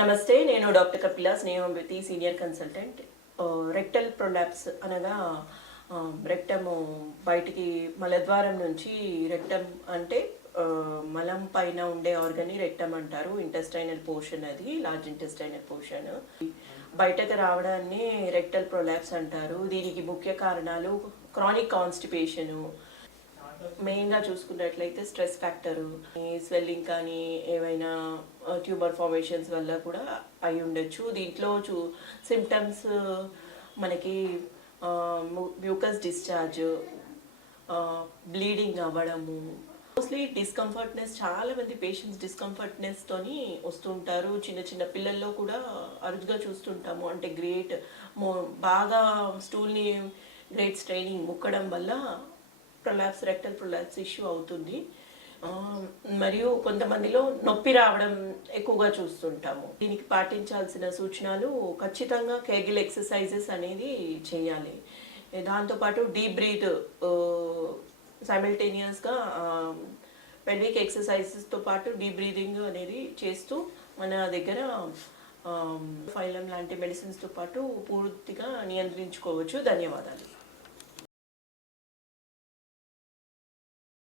నమస్తే నేను doctor Kapila Snehamvathi senior consultant. Rectal prolapse అనగా రెక్టము బయటికి మలద్వారం నుంచి రెక్టమ్ అంటే మలం పైన ఉండే ఆర్గన్ని రెక్టమ్ అంటారు ఇంటెస్టైనల్ పోర్షన్ అది లార్జ్ ఇంటెస్టైనల్ పోర్షన్. బయటకు రావడాన్ని రెక్టల్ ప్రొలాప్స్ అంటారు. దీనికి ముఖ్య కారణాలు క్రానిక్ కాన్స్టిపేషను మెయిన్గా చూసుకున్నట్లయితే స్ట్రెస్ ఫ్యాక్టరు స్వెల్లింగ్ కానీ ఏవైనా ట్యూబర్ ఫార్మేషన్స్ వల్ల కూడా అయి ఉండొచ్చు. దీంట్లో చూ సిమ్టమ్స్ మనకి మ్యూకస్ డిశ్చార్జ్ బ్లీడింగ్ అవ్వడము మోస్ట్లీ డిస్కంఫర్ట్నెస్ చాలా మంది పేషెంట్స్ డిస్కంఫర్ట్నెస్ తోని వస్తుంటారు. చిన్న చిన్న పిల్లల్లో కూడా అరుదుగా చూస్తుంటాము. అంటే గ్రేట్ మో బాగా స్టూల్ని గ్రేట్ స్ట్రైనింగ్ ముక్కడం వల్ల ప్రొలాప్స్ రెక్టల్ ప్రొలాప్స్ ఇష్యూ అవుతుంది. మరియు కొంతమందిలో నొప్పి రావడం ఎక్కువగా చూస్తుంటాము. దీనికి పాటించాల్సిన సూచనలు ఖచ్చితంగా కేగిల్ ఎక్సర్సైజెస్ అనేది చేయాలి. దాంతోపాటు డీప్ బ్రీత్ సైమిల్టేనియస్గా పెల్విక్ ఎక్సర్సైజెస్తో పాటు డీప్ బ్రీదింగ్ అనేది చేస్తూ మన దగ్గర ఫైలం లాంటి మెడిసిన్స్తో పాటు పూర్తిగా నియంత్రించుకోవచ్చు. ధన్యవాదాలు.